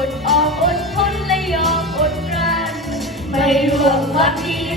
อดออกอดทนและยอมอดรันไม่ร่วงความดี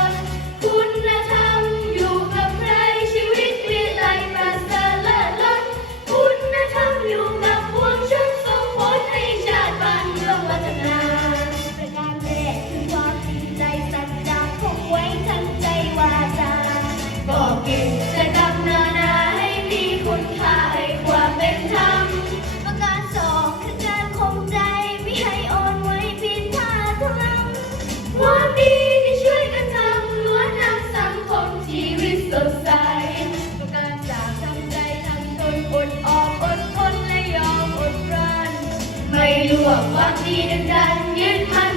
sun Allah dininden yırtma